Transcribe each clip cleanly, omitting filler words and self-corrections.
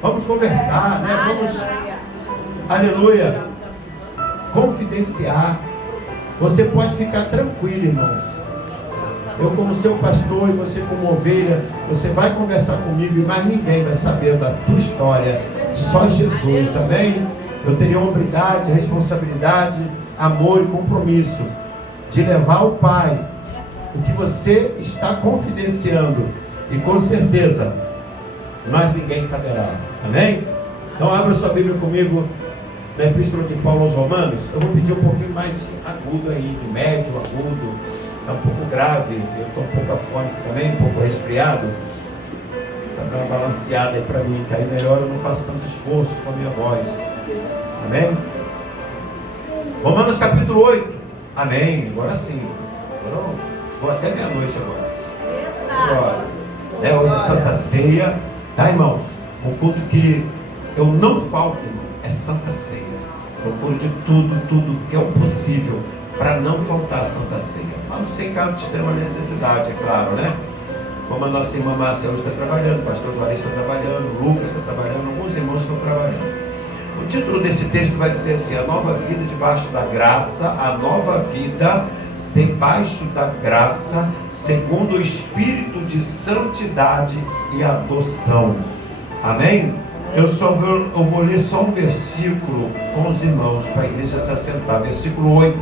Vamos conversar, né? Vamos, aleluia, confidenciar. Você pode ficar tranquilo, irmãos. Eu como seu pastor e você como ovelha, você vai conversar comigo e mais ninguém vai saber da tua história. Só Jesus, amém? Eu teria hombridade, responsabilidade, amor e compromisso de levar ao Pai o que você está confidenciando. E com certeza, mais ninguém saberá. Amém? Então abra sua Bíblia comigo na Epístola de Paulo aos Romanos. Eu vou pedir um pouquinho mais de agudo aí, de médio, agudo. Está um pouco grave, eu estou um pouco afônico também, um pouco resfriado. Para dar uma balanceada aí para mim, que aí melhor eu não faço tanto esforço com a minha voz. Amém? Romanos capítulo 8. Amém. Agora sim. Agora eu vou até meia-noite agora. Hoje é Santa Ceia. Tá, irmãos? Um culto que eu não falto, irmão, é Santa Ceia. Procuro de tudo que é o possível para não faltar a Santa Ceia. A não ser em caso de extrema necessidade, é claro, né? Como a nossa irmã Márcia hoje está trabalhando, o pastor Juarez está trabalhando, o Lucas está trabalhando, alguns irmãos estão trabalhando. O título desse texto vai dizer assim: a nova vida debaixo da graça, a nova vida debaixo da graça, segundo o Espírito de santidade e adoção. Amém? Eu vou ler só um versículo com os irmãos para a igreja se assentar. Versículo 8.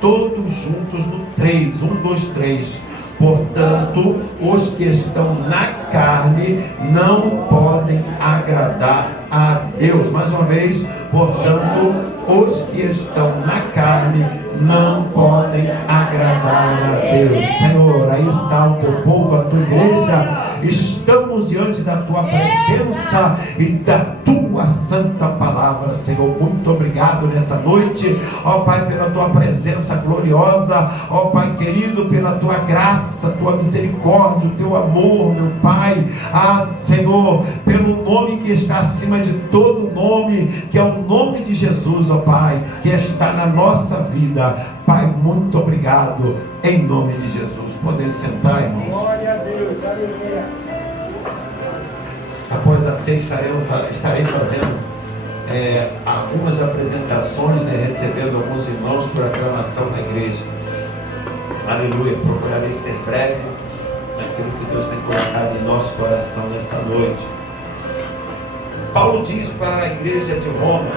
Todos juntos no 3. 1, 2, 3. Portanto, os que estão na carne não podem agradar a Deus. Mais uma vez, portanto, os que estão na carne não podem agradar a Deus. Senhor, aí está o teu povo, a tua igreja. Estamos diante da tua presença e da tua santa palavra, Senhor. Muito obrigado nessa noite, ó Pai, pela tua presença gloriosa, ó Pai querido, pela tua graça, tua misericórdia, o teu amor, meu Pai. Ah, Senhor, pelo nome que está acima de todo nome, que é o nome de Jesus, ó Pai, que está na nossa vida. Pai, muito obrigado, em nome de Jesus. Podem sentar, irmãos. Glória a Deus, aleluia. Após a ceia estarei fazendo algumas apresentações, né, recebendo alguns irmãos por aclamação na igreja. Aleluia. Procurarei ser breve naquilo que Deus tem colocado em nosso coração nessa noite. Paulo diz para a igreja de Roma,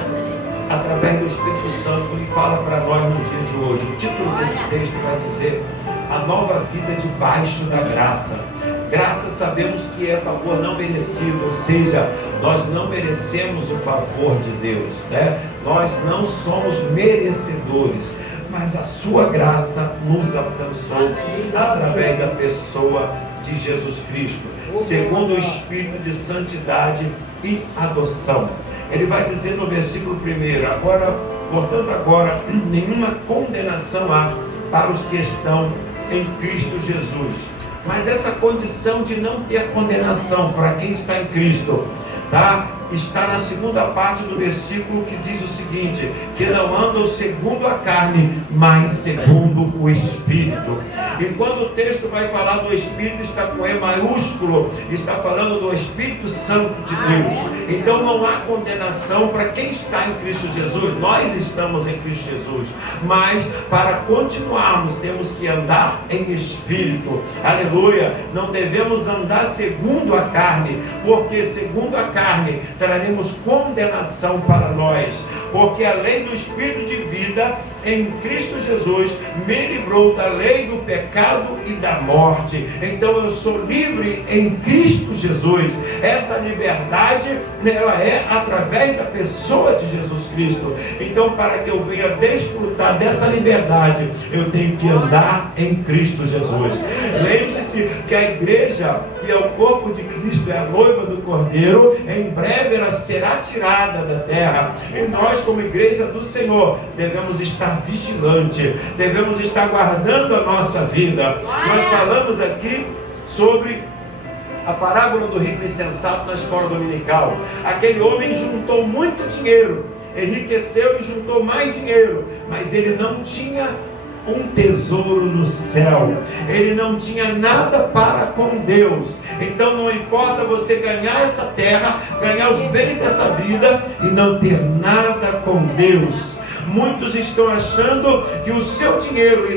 através do Espírito Santo, e fala para nós no dia de hoje. O título desse texto vai dizer: a nova vida debaixo da graça. Graça sabemos que é favor não merecido, ou seja, nós não merecemos o favor de Deus, né? Nós não somos merecedores, mas a sua graça nos alcançou através da pessoa de Jesus Cristo, segundo o Espírito de santidade e adoção. Ele vai dizer no versículo 1: portanto agora nenhuma condenação há para os que estão em Cristo Jesus. Mas essa condição de não ter condenação para quem está em Cristo, tá? Está na segunda parte do versículo, que diz o seguinte: que não andam segundo a carne, mas segundo o Espírito. E quando o texto vai falar do Espírito, está com E maiúsculo, está falando do Espírito Santo de Deus. Então não há condenação para quem está em Cristo Jesus. Nós estamos em Cristo Jesus, mas para continuarmos temos que andar em Espírito. Aleluia. Não devemos andar segundo a carne, porque segundo a carne traremos condenação para nós, porque a lei do Espírito de vida em Cristo Jesus me livrou da lei do pecado e da morte. Então eu sou livre em Cristo Jesus. Essa liberdade, ela é através da pessoa de Jesus Cristo. Então, para que eu venha desfrutar dessa liberdade, eu tenho que andar em Cristo Jesus. Lembre-se que a igreja, que é o corpo de Cristo, é a noiva do Cordeiro. Em breve ela será tirada da terra, e nós, como igreja do Senhor, devemos estar vigilante, devemos estar guardando a nossa vida. Nós falamos aqui sobre a parábola do rico insensato na escola dominical. Aquele homem juntou muito dinheiro, enriqueceu e juntou mais dinheiro, mas ele não tinha um tesouro no céu. Ele não tinha nada para com Deus. Então não importa você ganhar essa terra, ganhar os bens dessa vida e não ter nada com Deus. Muitos estão achando que o seu dinheiro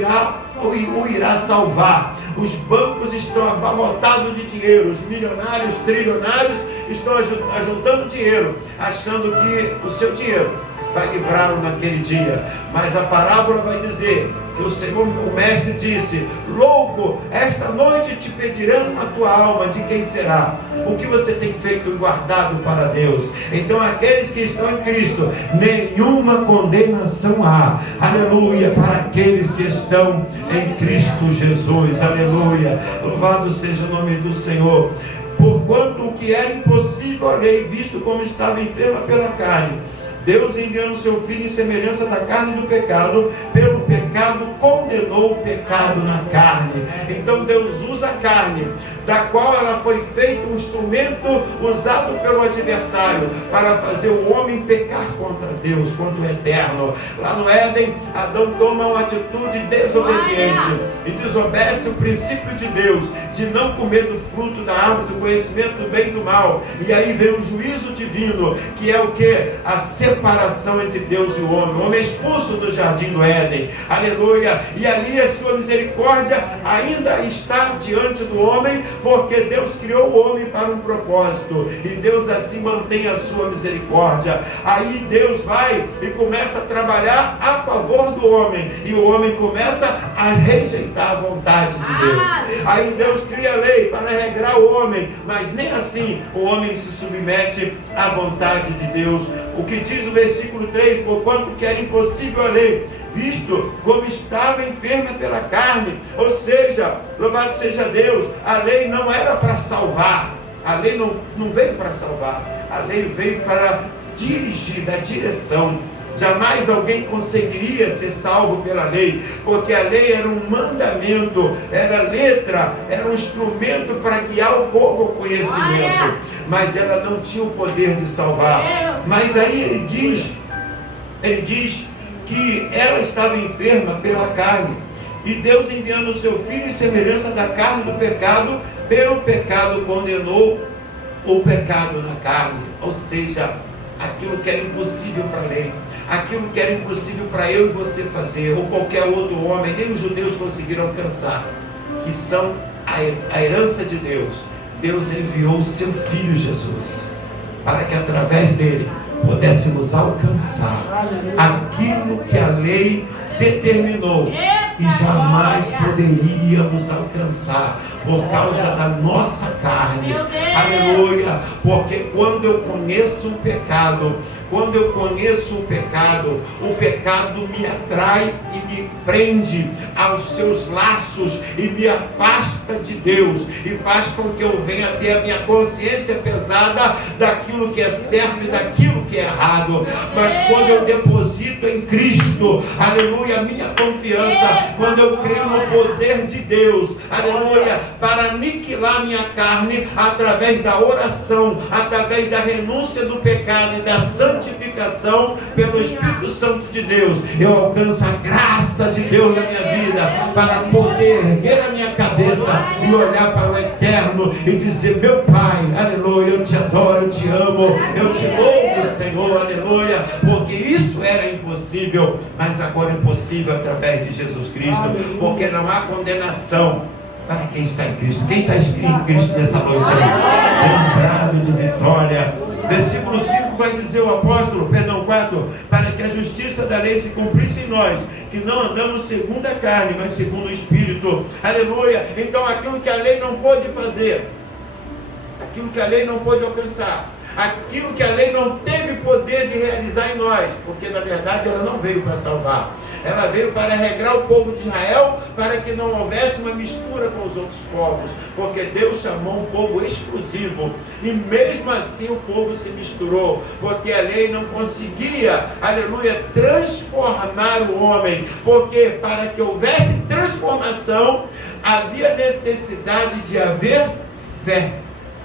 o irá salvar. Os bancos estão abarrotados de dinheiro. Os milionários, trilionários estão ajuntando dinheiro, achando que o seu dinheiro vai livrá-lo naquele dia. Mas a parábola vai dizer que o mestre disse: louco, esta noite te pedirão a tua alma, de quem será? O que você tem feito e guardado para Deus? Então aqueles que estão em Cristo, nenhuma condenação há, aleluia, para aqueles que estão em Cristo Jesus, aleluia, louvado seja o nome do Senhor. Porquanto o que era impossível à lei, visto como estava enferma pela carne, Deus, enviando o seu Filho em semelhança da carne do pecado, pelo pecado condenou o pecado na carne. Então Deus usa a carne, da qual ela foi feita um instrumento usado pelo adversário, para fazer o homem pecar contra Deus, contra o Eterno. Lá no Éden, Adão toma uma atitude desobediente e desobedece o princípio de Deus, de não comer do fruto da árvore do conhecimento do bem e do mal. E aí vem o juízo divino, que é o que? A separação entre Deus e o homem. O homem é expulso do jardim do Éden, aleluia, e ali a sua misericórdia ainda está diante do homem, porque Deus criou o homem para um propósito, e Deus assim mantém a sua misericórdia. Aí Deus vai e começa a trabalhar a favor do homem, e o homem começa a rejeitar a vontade de Deus. Aí Deus cria a lei para regrar o homem, mas nem assim o homem se submete à vontade de Deus. O que diz o versículo 3: porquanto que era impossível a lei, visto como estava enferma pela carne. Ou seja, louvado seja Deus, a lei não era para salvar, a lei não veio para salvar, a lei veio para dirigir, dar direção. Jamais alguém conseguiria ser salvo pela lei, porque a lei era um mandamento, era letra, era um instrumento para guiar o povo ao conhecimento, mas ela não tinha o poder de salvar. Mas aí ele diz que ela estava enferma pela carne, e Deus, enviando o seu Filho em semelhança da carne do pecado, pelo pecado condenou o pecado na carne. Ou seja, aquilo que era impossível para a lei, aquilo que era impossível para eu e você fazer, ou qualquer outro homem, nem os judeus conseguiram alcançar, que são a herança de Deus. Deus enviou o seu Filho Jesus, para que através dele pudéssemos alcançar aquilo que a lei determinou e jamais poderíamos alcançar por causa da nossa carne, aleluia. Porque quando eu conheço o pecado, o pecado me atrai e me prende aos seus laços e me afasta de Deus, e faz com que eu venha ter a minha consciência pesada daquilo que é certo e daquilo que é errado. Mas quando eu deposito em Cristo, aleluia, a minha confiança, quando eu creio no poder de Deus, aleluia, para aniquilar minha carne através da oração, através da renúncia do pecado e da santificação pelo Espírito Santo de Deus, eu alcanço a graça de Deus na minha vida, para poder erguer a minha cabeça e olhar para o Eterno e dizer: meu Pai, aleluia, eu te adoro, eu te amo, eu te louvo, Senhor, aleluia, porque isso era impossível, mas agora é possível através de Jesus Cristo, porque não há condenação para quem está em Cristo. Quem está escrito em Cristo nessa noite aí? Lembrado de vitória. Versículo 5 vai dizer o apóstolo, 4, para que a justiça da lei se cumprisse em nós, que não andamos segundo a carne, mas segundo o Espírito. Aleluia. Então aquilo que a lei não pôde fazer, aquilo que a lei não pôde alcançar, aquilo que a lei não teve poder de realizar em nós, porque na verdade ela não veio para salvar, ela veio para regrar o povo de Israel, para que não houvesse uma mistura com os outros povos, porque Deus chamou um povo exclusivo, e mesmo assim o povo se misturou, porque a lei não conseguia, aleluia, transformar o homem, porque para que houvesse transformação, havia necessidade de haver fé,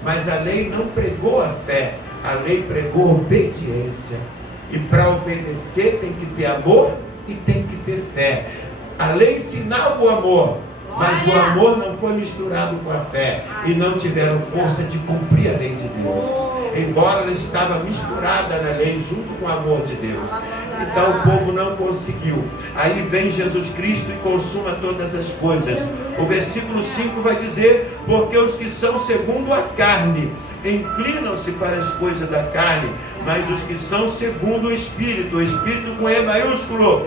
mas a lei não pregou a fé, a lei pregou obediência, e para obedecer tem que ter amor e tem que ter fé. A lei ensinava o amor, mas o amor não foi misturado com a fé e não tiveram força de cumprir a lei de Deus, embora ela estava misturada na lei junto com o amor de Deus. Então o povo não conseguiu. Aí vem Jesus Cristo e consuma todas as coisas. O versículo 5 vai dizer: porque os que são segundo a carne inclinam-se para as coisas da carne, mas os que são segundo o Espírito com E maiúsculo.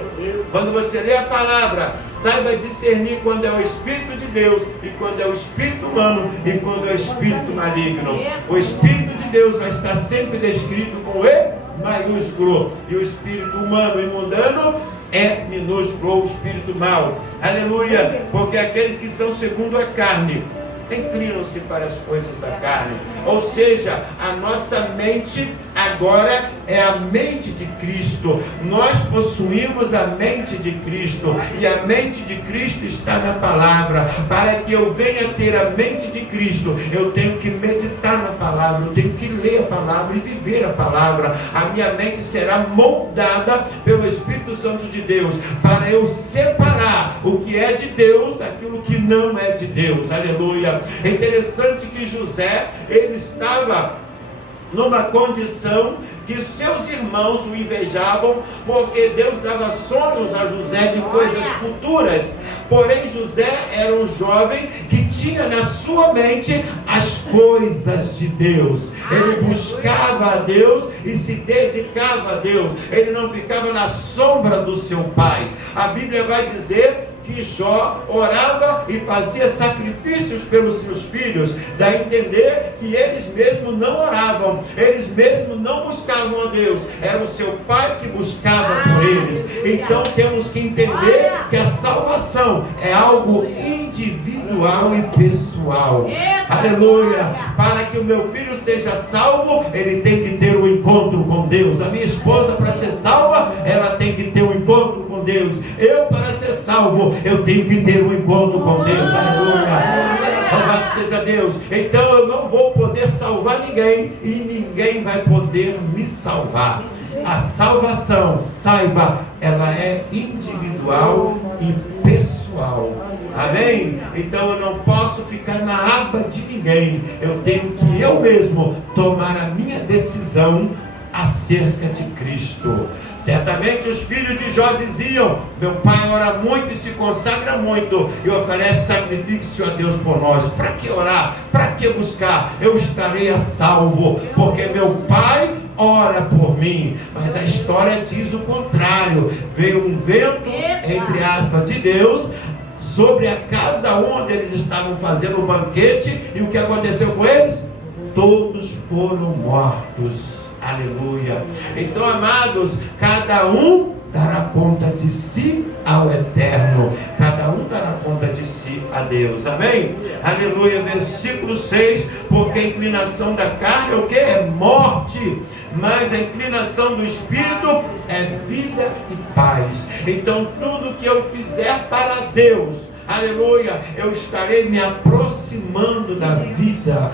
Quando você lê a palavra, saiba discernir quando é o Espírito de Deus e quando é o Espírito humano e quando é o Espírito maligno. O Espírito de Deus vai estar sempre descrito com E maiúsculo, e o Espírito humano e mundano é minúsculo, o espírito mau. Aleluia. Porque aqueles que são segundo a carne inclinam-se para as coisas da carne. Ou seja, a nossa mente agora é a mente de Cristo. Nós possuímos a mente de Cristo, e a mente de Cristo está na palavra. Para que eu venha ter a mente de Cristo, eu tenho que meditar na palavra, eu tenho que ler a palavra e viver a palavra. A minha mente será moldada pelo Espírito Santo de Deus, para eu separar o que é de Deus daquilo que não é de Deus. Aleluia. É interessante que José, ele estava numa condição que seus irmãos o invejavam, porque Deus dava sonhos a José de coisas futuras. Porém José era um jovem que tinha na sua mente as coisas de Deus. Ele buscava a Deus e se dedicava a Deus. Ele não ficava na sombra do seu pai. A Bíblia vai dizer que Jó orava e fazia sacrifícios pelos seus filhos. Dá a entender que eles mesmos não oravam, eles mesmos não buscavam a Deus, era o seu pai que buscava por eles. Então temos que entender que a salvação é algo individual e pessoal. Aleluia. Para que o meu filho seja salvo, ele tem que ter um encontro com Deus. A minha esposa, para ser salva, ela tem que ter um encontro com Deus. Eu, para ser salvo, eu tenho que ter um encontro com Deus. Aleluia. Louvado seja Deus. Então eu não vou poder salvar ninguém, e ninguém vai poder me salvar. A salvação, saiba, ela é individual e pessoal. Amém? Então eu não posso ficar na aba de ninguém. Eu tenho que eu mesmo tomar a minha decisão acerca de Cristo. Certamente os filhos de Jó diziam: meu pai ora muito e se consagra muito e oferece sacrifício a Deus por nós. Para que orar? Para que buscar? Eu estarei a salvo, porque meu pai ora por mim. Mas a história diz o contrário. Veio um vento, entre aspas, de Deus sobre a casa onde eles estavam fazendo o banquete, e o que aconteceu com eles? Todos foram mortos. Aleluia. Então, amados, cada um dará conta de si ao Eterno, cada um dará conta de si a Deus. Amém? Aleluia. Versículo 6: porque a inclinação da carne é o que? É morte, mas a inclinação do Espírito é vida e paz. Então tudo que eu fizer para Deus, aleluia, eu estarei me aproximando da vida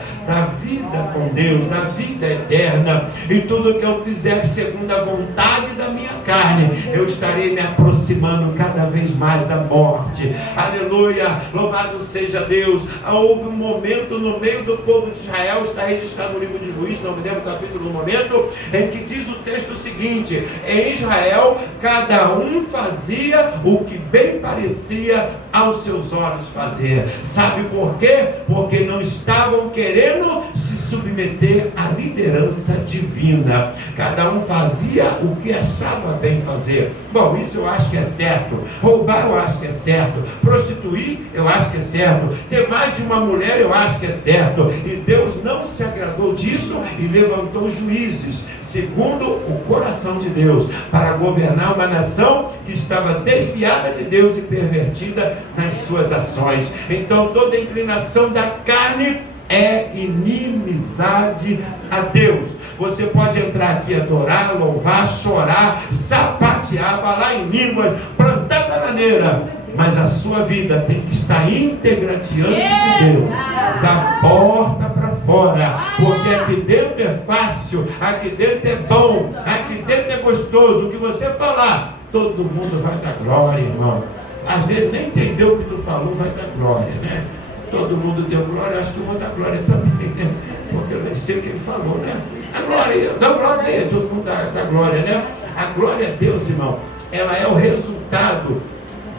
com Deus, da vida eterna. E tudo que eu fizer segundo a vontade da minha carne, eu estarei me aproximando cada vez mais da morte. Aleluia, louvado seja Deus. Houve um momento no meio do povo de Israel, está registrado no livro de Juízes, não me lembro o capítulo do momento, em que diz o texto o seguinte: em Israel cada um fazia o que bem parecia aos seus olhos fazer. Sabe por quê? Porque não estavam querendo se submeter à liderança divina. Cada um fazia o que achava bem fazer. Bom, isso eu acho que é certo. Roubar eu acho que é certo. Prostituir eu acho que é certo. Ter mais de uma mulher eu acho que é certo. E Deus não se agradou disso e levantou juízes segundo o coração de Deus, para governar uma nação que estava desviada de Deus e pervertida nas suas ações. Então toda inclinação da carne é inimizade a Deus. Você pode entrar aqui, adorar, louvar, chorar, sapatear, falar em línguas, plantar bananeira, mas a sua vida tem que estar íntegra diante de Deus, da porta para fora, porque aqui dentro é fácil, aqui dentro é bom, aqui dentro é gostoso. O que você falar, todo mundo vai dar glória, irmão. às vezes nem entendeu o que tu falou, vai dar glória, né? Todo mundo deu glória, acho que eu vou dar glória também, né? Porque eu nem sei o que ele falou, né? A glória, dá glória aí, todo mundo dá glória, né? A glória a Deus, irmão, ela é o resultado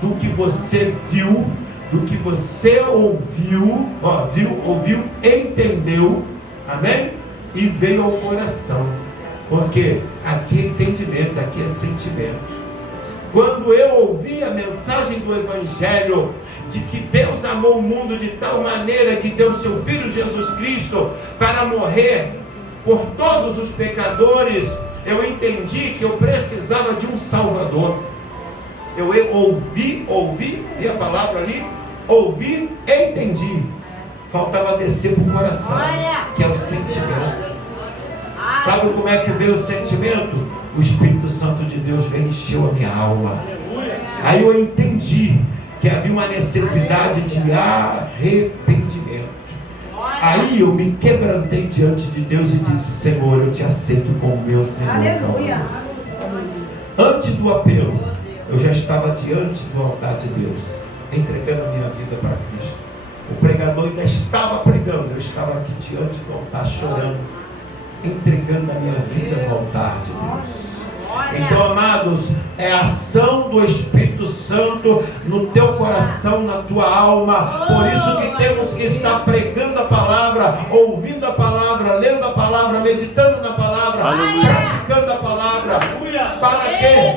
do que você viu, do que você ouviu, ouviu, entendeu, amém? E veio ao coração, porque aqui é entendimento, aqui é sentimento. Quando eu ouvi a mensagem do Evangelho, de que Deus amou o mundo de tal maneira que deu seu Filho Jesus Cristo para morrer por todos os pecadores, eu entendi que eu precisava de um Salvador. Eu ouvi, e a palavra ali, ouvi, entendi. Faltava descer para o coração, que é o sentimento. Sabe como é que veio o sentimento? O Espírito Santo de Deus veio e encheu a minha alma. Aí eu entendi que havia uma necessidade de arrependimento. Aí eu me quebrantei diante de Deus e disse: Senhor, eu te aceito como meu Senhor. Aleluia. Antes do apelo, eu já estava diante do altar de Deus, entregando a minha vida para Cristo. O pregador ainda estava pregando, eu estava aqui diante do altar chorando, entregando a minha vida no altar de Deus. Então, amados, é a ação do Espírito Santo no teu coração, na tua alma. Por isso que temos que estar pregando a palavra, ouvindo a palavra, lendo a palavra, meditando na palavra, praticando a palavra, para que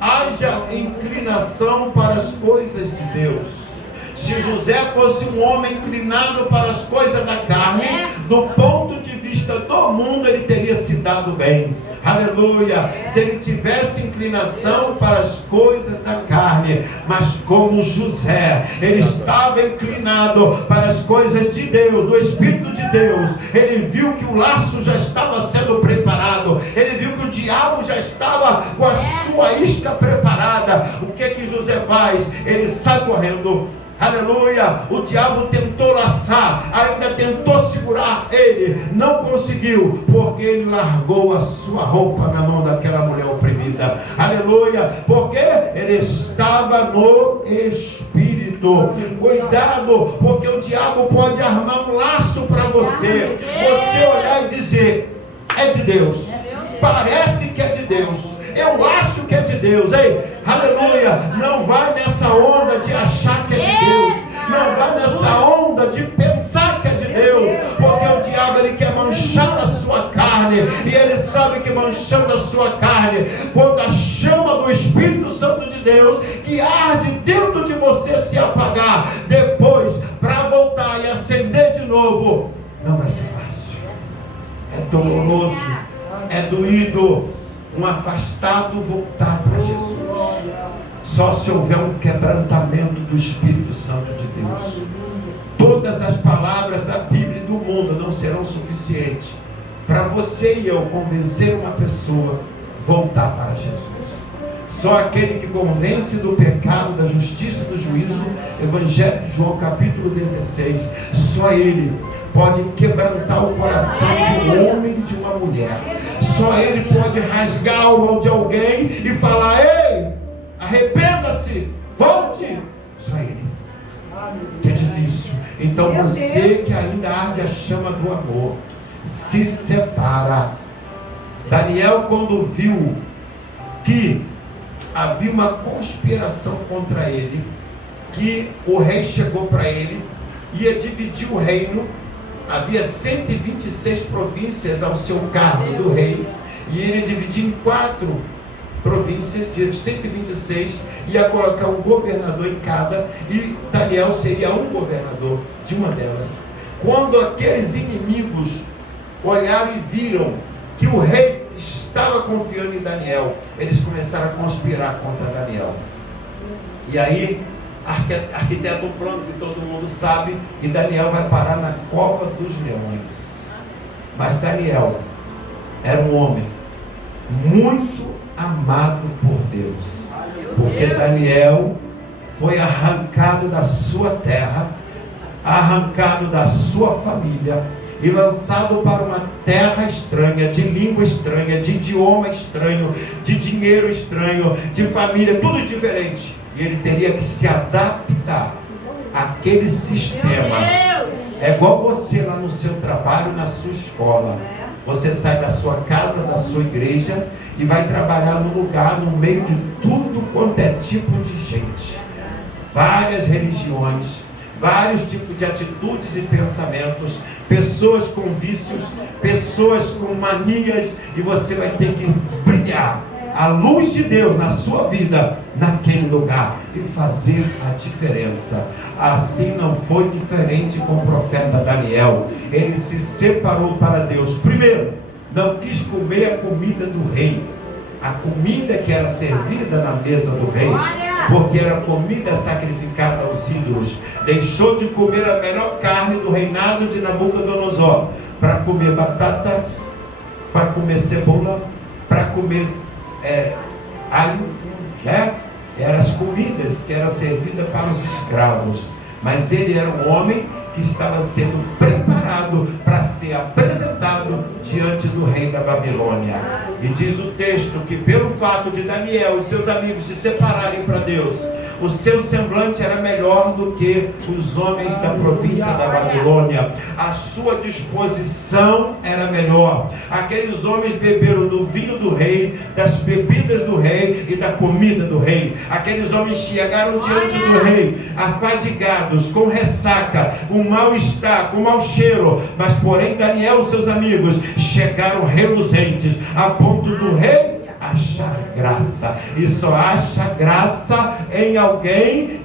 haja inclinação para as coisas de Deus. Se José fosse um homem inclinado para as coisas da carne, do ponto de vista do mundo, ele teria se dado bem. Aleluia. Se ele tivesse inclinação para as coisas da carne, mas como José, ele estava inclinado para as coisas de Deus, do Espírito de Deus. Ele viu que o laço já estava sendo preparado, ele viu que o diabo já estava com a sua isca preparada. O que José faz? Ele sai correndo. Aleluia. O diabo tentou laçar, ainda tentou segurar ele, não conseguiu, porque ele largou a sua roupa na mão daquela mulher oprimida. Aleluia. Porque ele estava no Espírito. Cuidado, porque o diabo pode armar um laço para você, você olhar e dizer: é de Deus, parece que é de Deus, eu acho que é de Deus. Ei, aleluia. Não vai nessa onda de achar que é de Deus, não vai nessa onda de pensar que é de Deus, porque o diabo, ele quer manchar a sua carne, e ele sabe que manchando a sua carne, quando a chama do Espírito Santo de Deus que arde dentro de você se apagar, depois para voltar e acender de novo, não vai ser fácil, é doloroso, é doído. Um afastado voltar para Jesus, só se houver um quebrantamento do Espírito Santo de Deus. Todas as palavras da Bíblia e do mundo não serão suficientes para você e eu convencer uma pessoa a voltar para Jesus. Só aquele que convence do pecado, da justiça e do juízo, Evangelho de João capítulo 16, só ele pode quebrantar o coração de um homem e de uma mulher. Só ele pode rasgar a alma de alguém e falar: ei, arrependa-se, volte. Só ele. Que é difícil. Então você que ainda arde a chama do amor, se separa. Daniel, quando viu que havia uma conspiração contra ele, que o rei chegou para ele, ia dividir o reino. Havia 126 províncias ao seu cargo do rei, e ele dividia em 4 províncias de 126, ia colocar um governador em cada, e Daniel seria um governador de uma delas. Quando aqueles inimigos olharam e viram que o rei estava confiando em Daniel, eles começaram a conspirar contra Daniel. E aí arquiteto um plano que todo mundo sabe, e Daniel vai parar na cova dos leões. Mas Daniel era um homem muito amado por Deus, porque Daniel foi arrancado da sua terra, arrancado da sua família e lançado para uma terra estranha, de língua estranha, de idioma estranho, de dinheiro estranho, de família, tudo diferente. E ele teria que se adaptar àquele sistema. É igual você lá no seu trabalho, na sua escola. Você sai da sua casa, da sua igreja e vai trabalhar num lugar, no meio de tudo quanto é tipo de gente. Várias religiões, vários tipos de atitudes e pensamentos, pessoas com vícios, pessoas com manias, e você vai ter que brilhar a luz de Deus na sua vida, naquele lugar, e fazer a diferença. Assim não foi diferente com o profeta Daniel. Ele se separou para Deus. Primeiro, não quis comer a comida do rei, a comida que era servida na mesa do rei, porque era comida sacrificada aos ídolos. Deixou de comer a melhor carne do reinado de Nabucodonosor, para comer batata, para comer cebola, para comer alho, né? Eram as comidas que eram servidas para os escravos. Mas ele era um homem que estava sendo preparado para ser apresentado diante do rei da Babilônia. E diz o texto que pelo fato de Daniel e seus amigos se separarem para Deus, o seu semblante era melhor do que os homens da província da Babilônia. A sua disposição era melhor. Aqueles homens beberam do vinho do rei, das bebidas do rei e da comida do rei. Aqueles homens chegaram diante do rei, afadigados, com ressaca, com mal-estar, com mau cheiro. Mas porém Daniel e seus amigos chegaram reluzentes, a ponto do rei achar graça. E só acha graça em alguém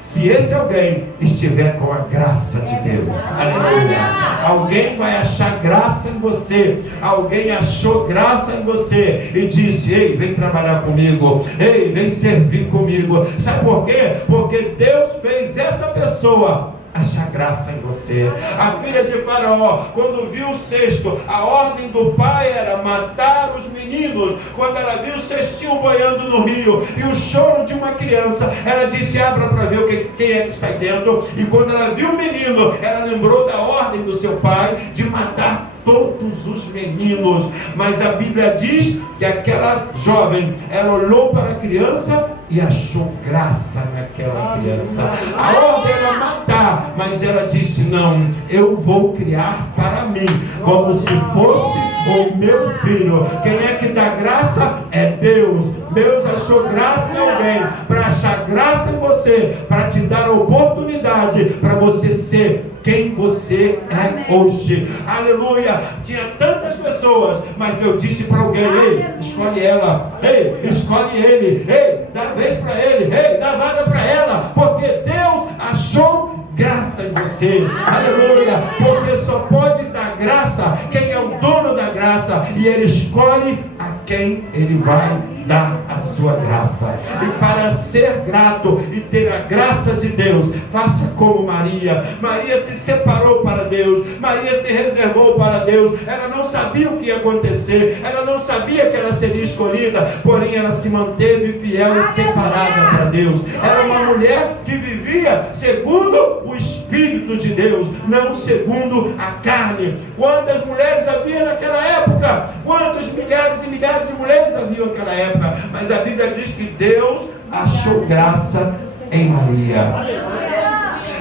se esse alguém estiver com a graça de Deus. Aleluia. Alguém vai achar graça em você. Alguém achou graça em você e disse: ei, vem trabalhar comigo. Ei, vem servir comigo. Sabe por quê? Porque Deus fez essa pessoa achar graça em você. A filha de Faraó, quando viu o cesto, a ordem do pai era matar os meninos. Quando ela viu o cestinho boiando no rio e o choro de uma criança, ela disse: abra para ver quem é que está aí dentro. E quando ela viu o menino, ela lembrou da ordem do seu pai de matar todos os meninos. Mas a Bíblia diz que aquela jovem, ela olhou para a criança e achou graça naquela criança. A ordem era matar, mas ela disse: não, eu vou criar para mim, como se fosse o meu filho. Quem é que dá graça? É Deus. Deus achou graça em alguém, para achar graça em você, para te dar a oportunidade para você ser quem você é hoje. Aleluia. Tinha tantas pessoas, mas Deus disse para alguém: ei, escolhe ela. Ei, escolhe ele. Ei, dá vez para ele. Ei, dá vaga para ela. Porque Deus achou graça em você. Aleluia. Porque só pode dar graça quem é o dono da graça, e ele escolhe a quem ele vai dar a sua graça. E para ser grato e ter a graça de Deus, faça como Maria. Maria se separou para Deus. Maria se reservou para Deus. Ela não sabia o que ia acontecer. Ela não sabia que ela seria escolhida. Porém ela se manteve fiel e separada para Deus. Era uma mulher que vivia segundo o Espírito de Deus, não segundo a carne. Quantas mulheres havia naquela época? Quantos milhares e milhares de mulheres havia naquela época? Mas a Bíblia diz que Deus achou graça em Maria.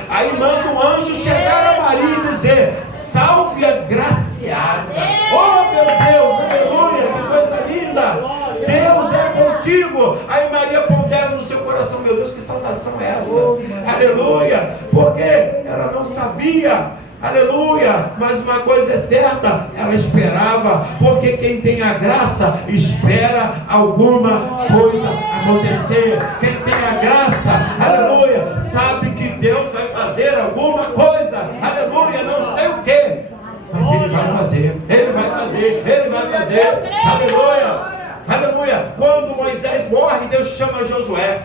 Aí manda um anjo chegar a Maria e dizer: salve a graciada. Oh meu Deus, aleluia, que coisa linda. Deus é contigo. Aí Maria pondera no seu coração: meu Deus, que saudação é essa? Aleluia. Porque ela não sabia. Aleluia, mas uma coisa é certa, ela esperava, porque quem tem a graça espera alguma coisa acontecer. Quem tem a graça, aleluia, sabe que Deus vai fazer alguma coisa. Aleluia, não sei o que, mas Ele vai fazer, Ele vai fazer, Ele vai fazer. Aleluia, aleluia. Quando Moisés morre, Deus chama Josué.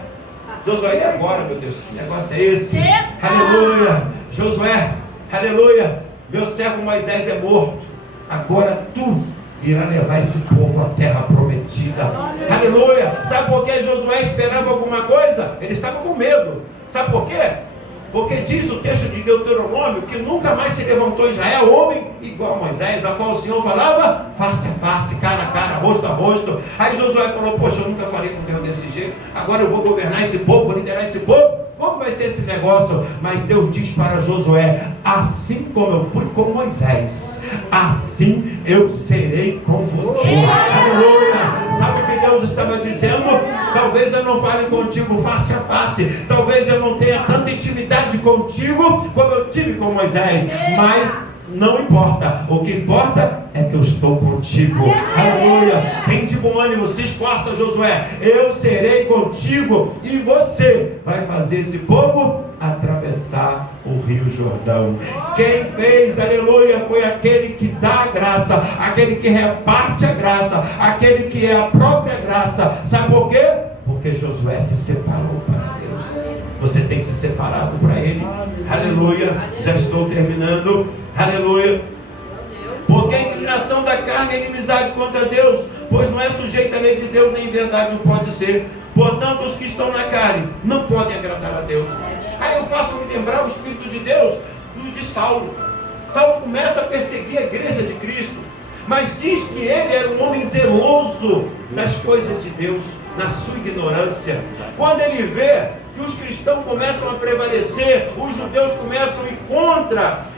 Josué, e agora, meu Deus, que negócio é esse? Aleluia, Josué, aleluia, meu servo Moisés é morto, agora tu irá levar esse povo à terra prometida. Aleluia. Sabe por que Josué esperava alguma coisa? Ele estava com medo. Sabe por quê? Porque diz o texto de Deuteronômio que nunca mais se levantou Israel homem igual a Moisés, a qual o Senhor falava face a face, cara a cara, rosto a rosto. Aí Josué falou, poxa, eu nunca falei com Deus desse jeito, agora eu vou governar esse povo, vou liderar esse povo. Como vai ser esse negócio? Mas Deus diz para Josué, assim como eu fui com Moisés, assim eu serei com você. Aleluia! Sabe o que Deus estava dizendo? Talvez eu não fale contigo face a face, talvez eu não tenha tanta intimidade contigo como eu tive com Moisés, mas não importa, o que importa é que eu estou contigo. Aleluia! Tem de bom ânimo, se esforça, Josué, eu serei contigo e você vai fazer esse povo atravessar o Rio Jordão. Quem fez, aleluia, foi aquele que dá a graça, aquele que reparte a graça, aquele que é a própria graça. Sabe por quê? Porque Josué se separou para Deus. Você tem se separado para Ele. Aleluia! Já estou terminando. Aleluia! Porque a inclinação da carne é inimizade contra Deus, pois não é sujeita à lei de Deus, nem em verdade não pode ser. Portanto, os que estão na carne não podem agradar a Deus. Aí eu faço-me lembrar o Espírito de Deus de Saulo. Saulo começa a perseguir a igreja de Cristo, mas diz que ele era um homem zeloso das coisas de Deus, na sua ignorância. Quando ele vê que os cristãos começam a prevalecer, os judeus começam a ir contra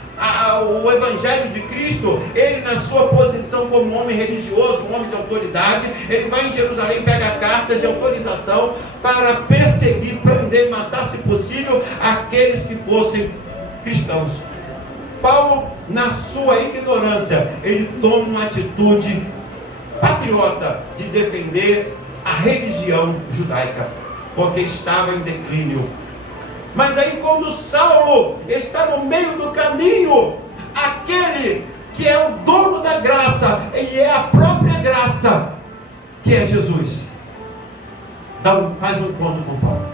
o Evangelho de Cristo, ele, na sua posição como homem religioso, um homem de autoridade, ele vai em Jerusalém, pega cartas de autorização para perseguir, prender e matar, se possível, aqueles que fossem cristãos. Paulo, na sua ignorância, ele toma uma atitude patriota de defender a religião judaica, porque estava em declínio. Mas aí, quando Saulo está no meio do caminho, aquele que é o dono da graça, e é a própria graça, que é Jesus, faz um encontro com Paulo.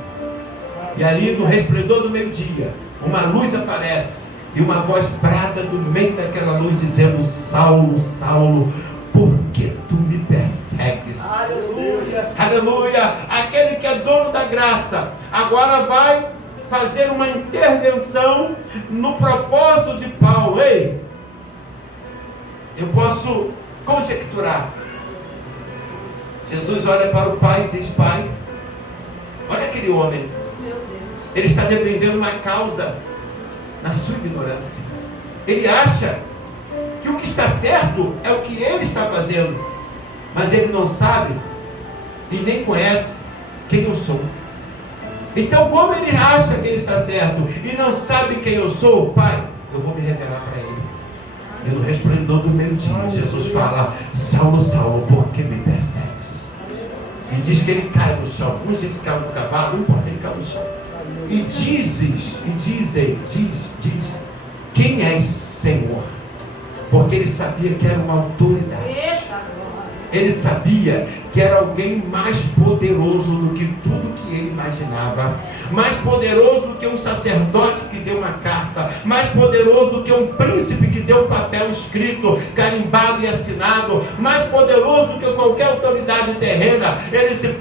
E ali, no resplendor do meio-dia, uma luz aparece, e uma voz brada do meio daquela luz, dizendo: Saulo, Saulo, por que tu me persegues? Aleluia! Aleluia! Aquele que é dono da graça, agora vai fazer uma intervenção no propósito de Paulo. Ei, eu posso conjecturar. Jesus olha para o Pai e diz: Pai, olha aquele homem, ele está defendendo uma causa na sua ignorância. Ele acha que o que está certo é o que ele está fazendo, mas ele não sabe e nem conhece quem eu sou. Então, como ele acha que ele está certo e não sabe quem eu sou, Pai, eu vou me revelar para ele. E no resplendor do meio-dia, Jesus fala: Saulo, Saulo, por que me persegues? E diz que ele cai no chão. Uns dizem que cai no cavalo, não importa, ele cai no chão. E diz, quem és, Senhor? Porque ele sabia que era uma autoridade. Ele sabia que era alguém mais poderoso do que tudo que ele imaginava, mais poderoso do que um sacerdote que deu uma carta, mais poderoso do que um príncipe que deu um papel escrito, carimbado e assinado, mais poderoso do que qualquer autoridade terrena. Ele se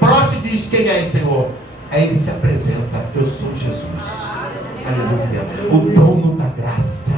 prostra e diz: quem é, Senhor? Aí ele se apresenta: eu sou Jesus. Aleluia. O dono da graça,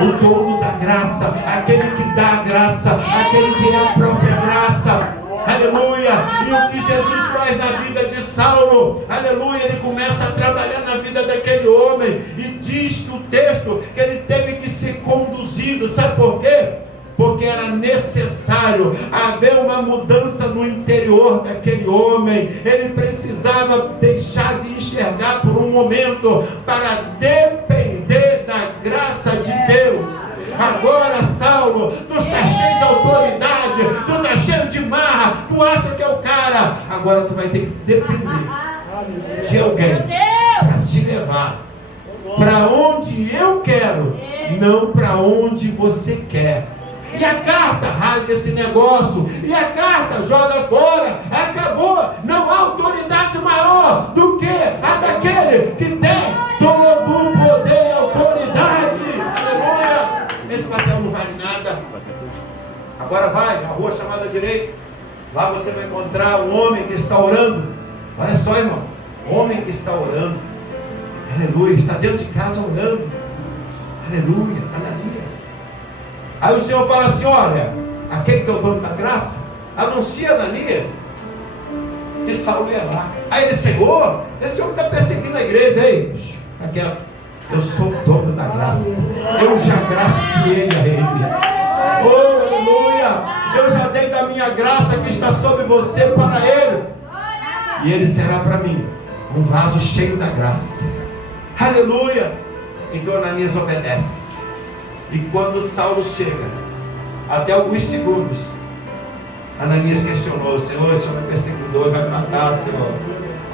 o dono da graça, aquele que dá a graça, aquele que é a própria graça. Aleluia. E o que Jesus faz na vida de Saulo, aleluia, ele começa a trabalhar na vida daquele homem, e diz no texto que ele teve que ser conduzido. Sabe por quê? Porque era necessário haver uma mudança no interior daquele homem. Ele precisava deixar de enxergar por um momento para depender da graça de Deus. Agora, Saulo, tu está cheio de autoridade, tu está cheio de marra, tu acha que é o cara. Agora tu vai ter que depender de alguém para te levar para onde eu quero, não para onde você quer. E a carta rasga esse negócio, e a carta joga fora. Acabou. Não há autoridade maior do que a daquele que tem todo o poder e autoridade. Aleluia. Esse papel não vale nada. Agora vai na rua chamada direita. Lá você vai encontrar um homem que está orando. Olha só, irmão, homem que está orando. Aleluia. Está dentro de casa orando. Aleluia. Ananias. Aí o Senhor fala assim: olha, aquele que é o dono da graça, anuncia a Ananias que Saulo ia lá. Aí ele, Senhor, esse homem está perseguindo a igreja. Aí, aqui, eu sou dono da graça, eu já graciei a ele. Oh, aleluia, eu já dei da minha graça que está sobre você para ele, e ele será para mim um vaso cheio da graça. Aleluia. Então Ananias obedece, e quando Saulo chega, até alguns segundos, Ananias questionou: Senhor, esse homem é perseguidor, vai me matar, Senhor.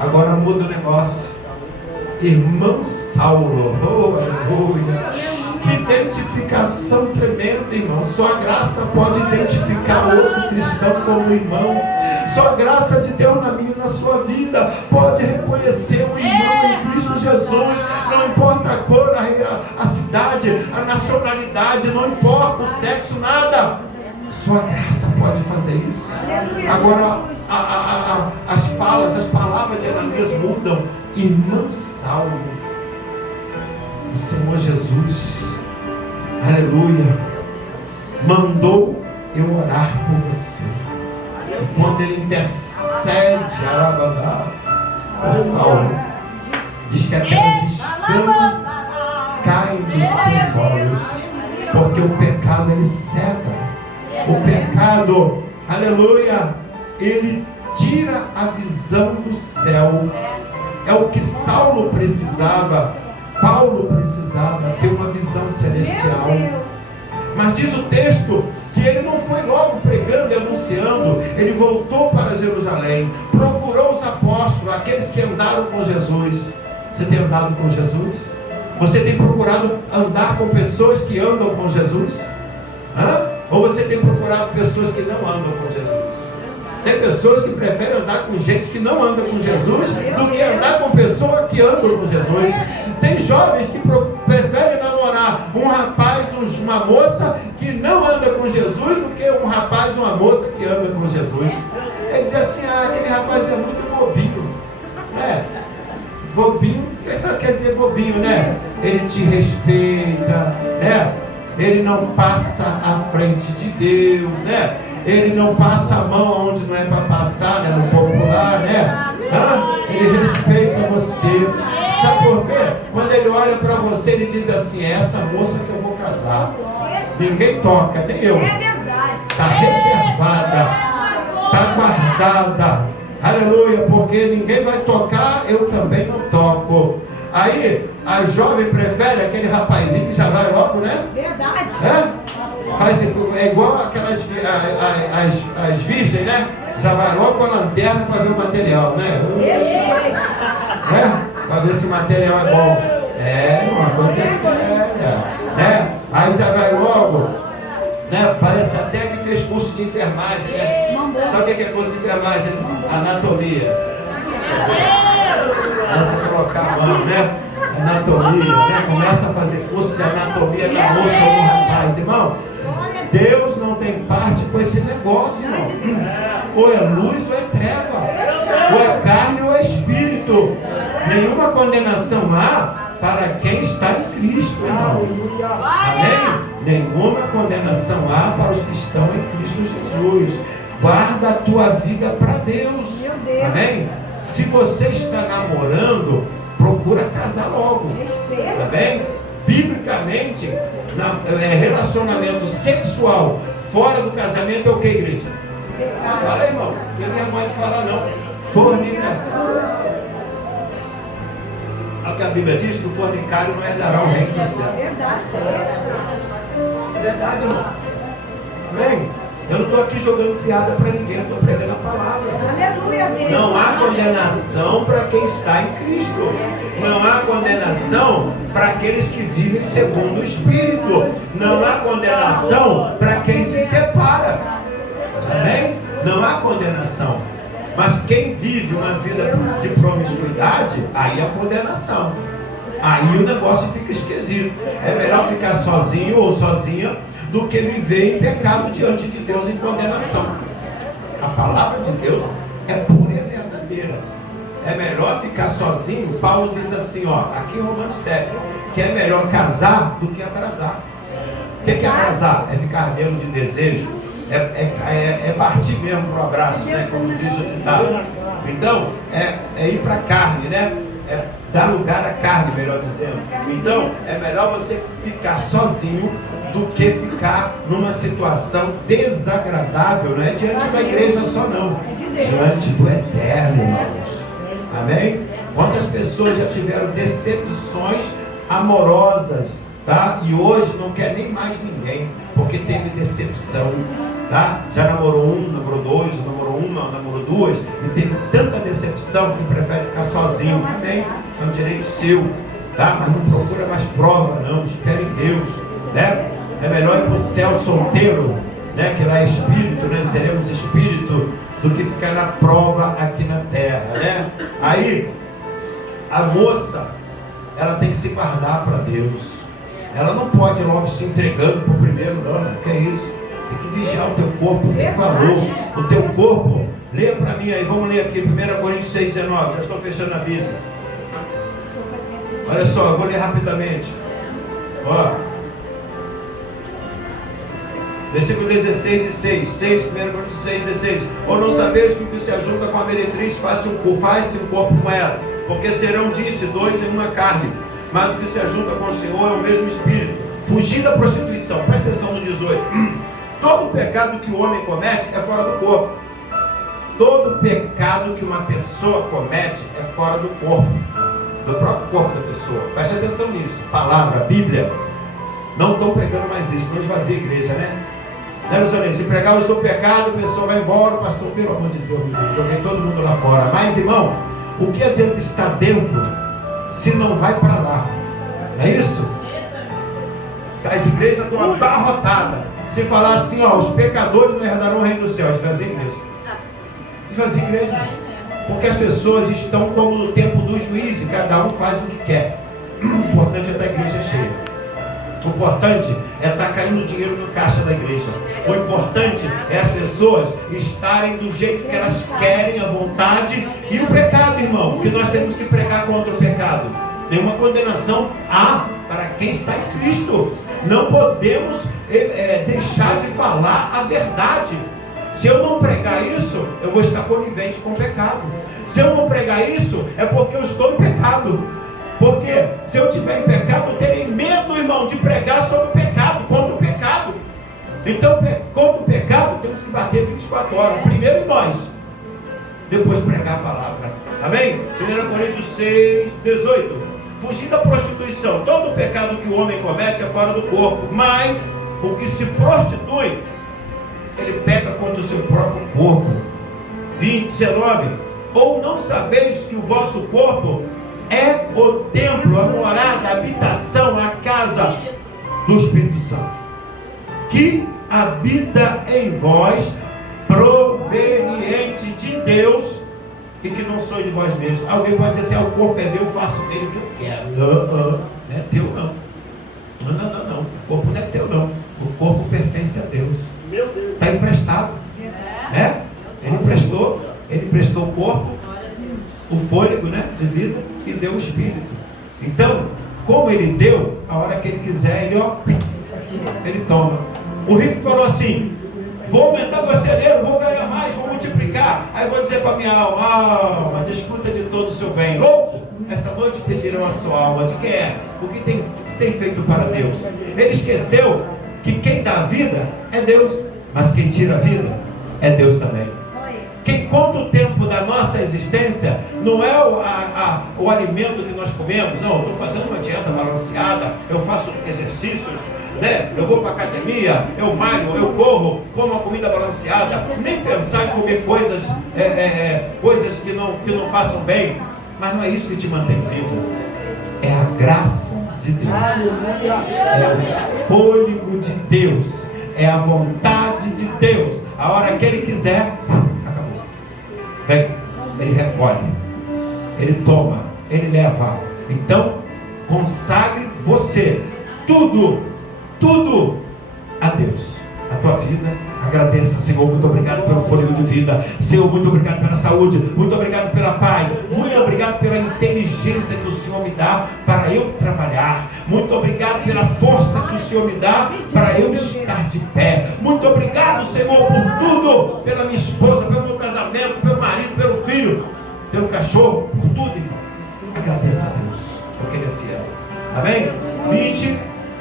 Agora muda o negócio. Irmão Saulo, oh, aleluia. Que identificação tremenda, irmão. Só a graça pode identificar outro cristão como irmão. Só a graça de Deus na minha e na sua vida pode reconhecer o irmão em Cristo Jesus. Não importa a cor, a cidade, a nacionalidade, não importa o sexo, nada. Sua graça pode fazer isso. Agora, as falas, as palavras de Ananias mudam. Irmão Saulo, o Senhor Jesus, aleluia, mandou eu orar por você. E quando ele intercede, o Saulo diz que até os escamas caem dos seus olhos, porque o pecado ele cega. O pecado, aleluia, ele tira a visão do céu. É o que Saulo precisava, Paulo precisava ter uma visão celestial. Mas diz o texto que ele não foi logo pregando e anunciando. Ele voltou para Jerusalém, procurou os apóstolos, aqueles que andaram com Jesus. Você tem andado com Jesus? Você tem procurado andar com pessoas que andam com Jesus? Ou você tem procurado pessoas que não andam com Jesus? Tem pessoas que preferem andar com gente que não anda com Jesus do que andar com pessoas que andam com Jesus. Tem jovens que preferem namorar um rapaz, uma moça que não anda com Jesus do que um rapaz, uma moça que anda com Jesus. Ele diz assim: aquele rapaz é muito bobinho. Bobinho, você sabe o que quer dizer bobinho, né? Ele te respeita, né? Ele não passa à frente de Deus, né? Ele não passa a mão onde não é para passar, né? No popular, né? Ele respeita você. Sabe por quê? Quando ele olha para você, ele diz assim: é essa moça que eu vou casar. Ninguém toca, nem eu. Está reservada, está guardada. Aleluia, porque ninguém vai tocar, eu também não toco. Aí, a jovem prefere aquele rapazinho que já vai logo, né? Verdade. É igual aquelas as virgens, né? Já vai logo com a lanterna para ver o material, né? Para ver se o material é bom. É uma coisa séria, né? Aí já vai logo, né? Parece até que fez curso de enfermagem, né? Sabe o que é curso de enfermagem? Anatomia. Começa a colocar a mão, né? Anatomia, né? Começa a fazer curso de anatomia da moça ou do rapaz, irmão. Deus não tem parte com esse negócio, irmão. Ou é luz ou é treva, ou é carne ou é espírito. Nenhuma condenação há para quem está em Cristo, irmão. Amém? Nenhuma condenação há para os que estão em Cristo Jesus. Guarda a tua vida para Deus. Amém? Se você está namorando, procura casar logo. Amém? Biblicamente, relacionamento sexual fora do casamento é o que, igreja? Fala aí, irmão. Eu não pode falar não. Fornicação. Olha o que a Bíblia diz: que o fornicário não herdará o reino do céu. É verdade, irmão. Amém? Eu não estou aqui jogando piada para ninguém, eu estou pregando a palavra. Aleluia. Não há condenação para quem está em Cristo. Não há condenação para aqueles que vivem segundo o Espírito. Não há condenação para quem se separa. Amém? Não há condenação. Mas quem vive uma vida de promiscuidade, aí é condenação. Aí o negócio fica esquisito. É melhor ficar sozinho ou sozinha do que viver em pecado diante de Deus em condenação. A palavra de Deus é pura e verdadeira. É melhor ficar sozinho. Paulo diz assim, aqui em Romanos 7, que é melhor casar do que abrasar. O que é abrasar? É ficar ardendo de desejo, é partir mesmo para o abraço, né? Como diz o ditado. Então, é ir para a carne, né? É dar lugar à carne, melhor dizendo. Então, é melhor você ficar sozinho do que ficar numa situação desagradável, não é diante da igreja só não, diante do eterno, irmãos. Amém? Quantas pessoas já tiveram decepções amorosas, tá? E hoje não quer nem mais ninguém, porque teve decepção, tá? Já namorou um, namorou dois, namorou uma, namorou duas, e teve tanta decepção que prefere ficar sozinho. Amém? É um direito seu, tá? Mas não procura mais prova, não. Espere em Deus, né? É melhor ir para o céu solteiro, né? Que lá é espírito, né? Seremos espírito, do que ficar na prova aqui na terra, né? Aí, a moça, ela tem que se guardar para Deus. Ela não pode logo se entregando para o primeiro, não. Que é isso? Tem que vigiar o teu corpo, tem valor. O teu corpo, leia para mim aí, vamos ler aqui, 1 Coríntios 6,19, já estou fechando a Bíblia. Olha só, eu vou ler rapidamente. Ó. Versículo 16 e 6, 1 Coríntios 6, 16. Ou não sabeis que o que se ajunta com a meretriz faz-se um corpo com ela, porque serão, disse, dois em uma carne. Mas o que se ajunta com o Senhor é o mesmo Espírito. Fugir da prostituição. Presta atenção no 18. Todo pecado que o homem comete é fora do corpo. Todo pecado que uma pessoa comete é fora do corpo, do próprio corpo da pessoa. Presta atenção nisso. Palavra, Bíblia. Não estão pregando mais isso, não esvazia a igreja, né? Né, Luciano? Se pregar o seu pecado, a pessoa vai embora, o pastor, pelo amor de Deus, joguei todo mundo lá fora. Mas, irmão, o que adianta estar dentro se não vai para lá? É isso? As igrejas estão abarrotadas. Se falar assim, ó, os pecadores não herdarão o reino dos céus, esvazia a igreja. Esvazia a igreja. Porque as pessoas estão como no tempo do juízo, cada um faz o que quer. O importante é estar a igreja cheia. O importante é estar caindo dinheiro no caixa da igreja. O importante é as pessoas estarem do jeito que elas querem, à vontade. E o pecado, irmão, que nós temos que pregar contra o pecado. Nenhuma condenação há para quem está em Cristo. Não podemos deixar de falar a verdade. Se eu não pregar isso, eu vou estar conivente com o pecado. Se eu não pregar isso, é porque eu estou em pecado. Porque se eu estiver em pecado, eu terei medo, irmão, de pregar sobre o pecado, contra o pecado. Então, contra o pecado, temos que bater 24 horas. Primeiro em nós, depois pregar a palavra. Amém? 1 Coríntios 6, 18. Fugir da prostituição. Todo pecado que o homem comete é fora do corpo. Mas o que se prostitui, ele peca contra o seu próprio corpo. 19. Ou não sabeis que o vosso corpo é o templo, a morada, a habitação, a casa do Espírito Santo, que habita em vós, proveniente de Deus, e que não sois de vós mesmos. Alguém pode dizer assim, o corpo é meu, eu faço dele o que eu quero. Não é teu não. Não. O corpo não é teu não. O corpo pertence a Deus. Está emprestado. Né? Ele emprestou o corpo, o fôlego, né, de vida, e deu o espírito. Então, como ele deu, a hora que ele quiser, ele toma. O rico falou assim, vou aumentar o celeiro, vou ganhar mais, vou multiplicar. Aí vou dizer para minha alma, desfruta de todo o seu bem. Louco, esta noite pedirão a sua alma. De quem é? O que tem feito para Deus? Ele esqueceu que quem dá a vida é Deus, mas quem tira a vida é Deus também. Quem conta o tempo da nossa existência não é o alimento que nós comemos. Não, eu estou fazendo uma dieta balanceada, eu faço exercícios, né? Eu vou para a academia, eu malho, eu corro, como uma comida balanceada. Nem pensar em comer coisas que não façam bem. Mas não é isso que te mantém vivo. É a graça de Deus. É o fôlego de Deus. É a vontade de Deus. A hora que Ele quiser, acabou. Bem, Ele recolhe, Ele toma, Ele leva. Então, consagre você, tudo a Deus. A tua vida, agradeça, Senhor, muito obrigado pelo fôlego de vida. Senhor, muito obrigado pela saúde, muito obrigado pela paz, muito obrigado pela inteligência que o Senhor me dá para para eu trabalhar. Muito obrigado pela força que o Senhor me dá para eu estar de pé. Muito obrigado, Senhor, por tudo. Pela minha esposa, pelo meu casamento, pelo marido, pelo filho, pelo cachorro, por tudo, irmão. Agradeça a Deus, porque Ele é fiel. Amém? 20.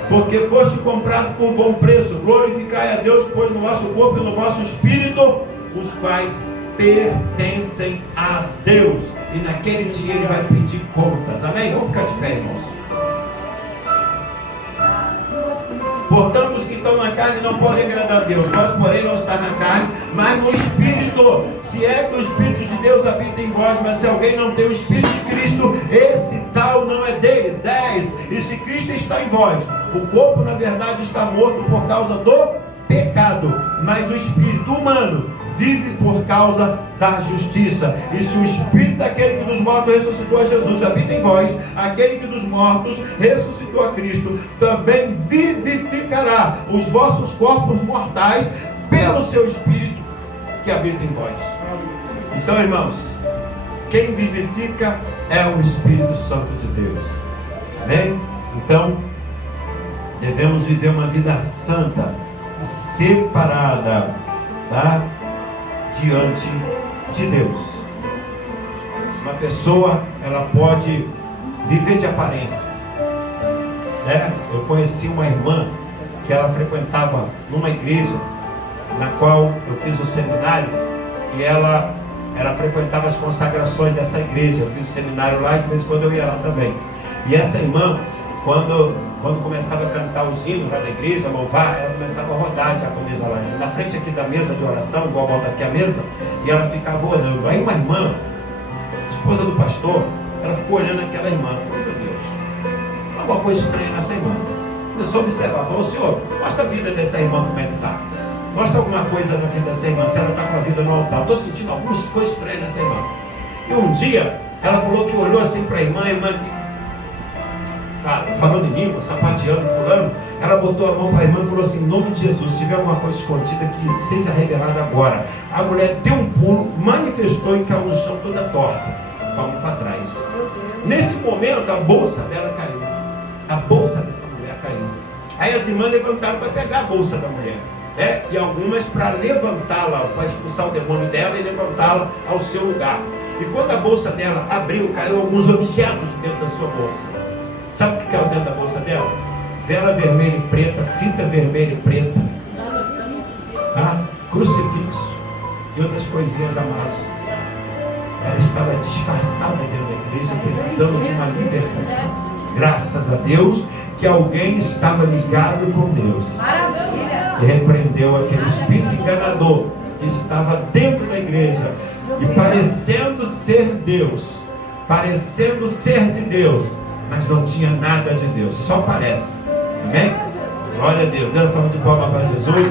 Porque foste comprado por bom preço. Glorificai a Deus, pois no vosso corpo e no vosso espírito, os quais pertencem a Deus. E naquele dia Ele vai pedir contas. Amém? Vamos ficar de pé, irmãos. Portanto, os que estão na carne não podem agradar a Deus. Nós, porém, não está na carne, mas no Espírito. Se é que o Espírito de Deus habita em vós, mas se alguém não tem o Espírito de Cristo, esse tal não é dele. 10. E se Cristo está em vós, o corpo, na verdade, está morto por causa do pecado, mas o espírito humano vive por causa da justiça. E se o Espírito daquele que dos mortos ressuscitou a Jesus habita em vós, aquele que dos mortos ressuscitou a Cristo também vivificará os vossos corpos mortais pelo seu Espírito que habita em vós. Então, irmãos, quem vivifica é o Espírito Santo de Deus. Amém? Então, devemos viver uma vida santa, separada, tá? Diante de Deus. Uma pessoa, ela pode viver de aparência, né? Eu conheci uma irmã que ela frequentava numa igreja na qual eu fiz o seminário, e ela frequentava as consagrações dessa igreja. Eu fiz o seminário lá e de vez em quando eu ia lá também. E essa irmã, quando começava a cantar os hinos lá da igreja, louvar, ela começava a rodar a diaconisa lá, na frente aqui da mesa de oração, igual volta aqui a mesa, e ela ficava orando. Aí uma irmã, esposa do pastor, ela ficou olhando aquela irmã, falou: meu Deus, alguma coisa estranha nessa irmã. Começou a observar, falou: Senhor, mostra a vida dessa irmã, como é que está. Mostra alguma coisa na vida dessa irmã, se ela está com a vida no altar. Estou sentindo alguma coisa estranha nessa irmã. E um dia, ela falou que olhou assim para a irmã que falando em língua, sapateando, pulando, ela botou a mão para a irmã e falou assim: em nome de Jesus, se tiver alguma coisa escondida, que seja revelada agora. A mulher deu um pulo, manifestou e caiu no chão toda torta, com a mão para trás. Nesse momento, a bolsa dela caiu. A bolsa dessa mulher caiu. Aí as irmãs levantaram para pegar a bolsa da mulher, né? E algumas para levantá-la, para expulsar o demônio dela e levantá-la ao seu lugar. E quando a bolsa dela abriu, caiu alguns objetos dentro da sua bolsa. Sabe o que caiu dentro da bolsa dela? Vela vermelha e preta, fita vermelha e preta, tá? Crucifixo e outras coisinhas a mais. Ela estava disfarçada dentro da igreja, precisando de uma libertação. Graças a Deus que alguém estava ligado com Deus e repreendeu aquele espírito enganador que estava dentro da igreja e parecendo ser Deus, parecendo ser de Deus, mas não tinha nada de Deus, só parece. Amém? Glória a Deus. Dê uma salva de palmas para Jesus.